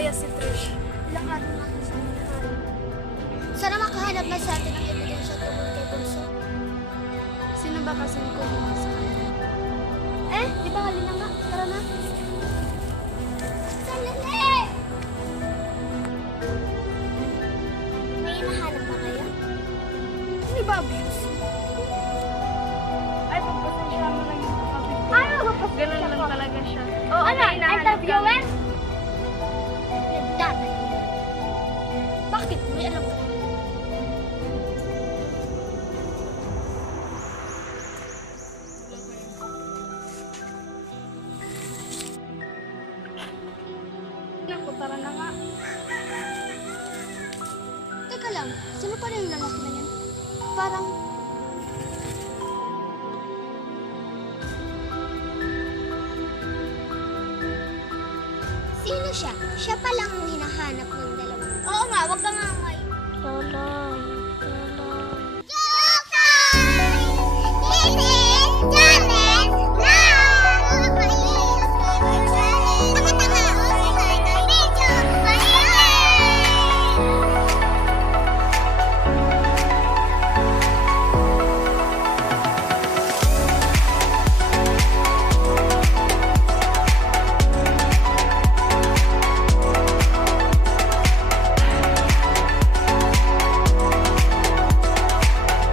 kaya si Trish? Ilang araw natin siya hinahanap. Sana makahanap na sa atin ng ebidensya tungkol kay Bunso. Sino ba kasing kumuha sa kanya? Di ba halina nga? Tara na. Sandali! May hinahanap pa kaya? Hindi ba abuse? Ay, pagpasensya mo lang yung kapatid ko. Ano? Ganun lang talaga siya. Oo, Ano? may hinahanap Interviewer? kami. Nagdatay. Bakit? May alam ka. Naku, tara na nga. Teka lang, sino pa rin yung lalaki na yan? Parang... Sino siya? Siya palang hinahanap ng dalawa. Oo nga, wag ka nga ngay. Tolong, tolong.